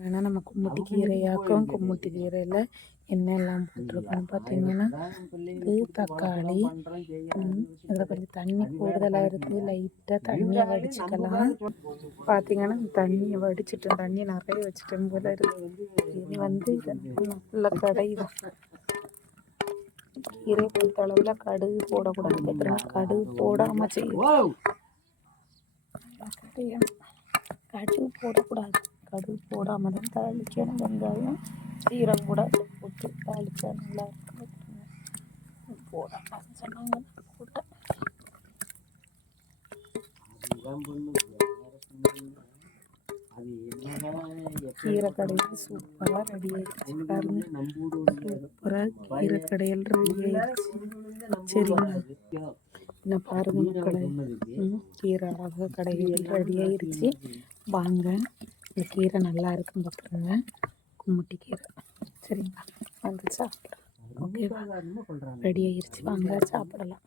ஏன்னா நம்ம கும்முட்டி கீரையாக்கும் கும்முட்டி கீரையில் என்னெல்லாம் போட்டிருக்கோன்னு பார்த்தீங்கன்னா இது தக்காளி, இதில் கொஞ்சம் தண்ணி கூடுதலாக இருக்குது. லைட்டாக தண்ணியை வடிச்சுக்கலாம். பார்த்தீங்கன்னா தண்ணியை வடிச்சிட்டேன், தண்ணி நிறைய வச்சுட்டேன் போல இருக்குது. இனி இதை நல்ல கடையும் கீரை பொறுத்த அளவில் கடுகு போடக்கூடாது. பார்த்தீங்கன்னா கடுகு போடாமல் செய்யும். கடுகு போடக்கூடாது, கடுகு போடாமல் தான் தாளிக்கணும். வெங்காயம் சீரகம் கூட போட்டு தாளிச்சா நல்லா இருக்கும். போடாமல் சொன்னாங்க போட்டேன். கீரை கடையில் சூப்பராக ரெடி ஆயிடுச்சு பாருங்க. சூப்பராக கீரை கடையில் ரெடி ஆயிடுச்சு. சரிங்களா, என்ன பாருங்க மக்களை, கீரை அழகாக கடையில் ரெடி ஆயிடுச்சு. வாங்க, இந்த கீரை நல்லா இருக்குன்னு பார்த்துருங்க. கும்முட்டி கீரை சரிங்களா, வந்து சாப்பிட்றேன். ஓகேவா, ரெடி ஆயிடுச்சு, வாங்க சாப்பிடலாம்.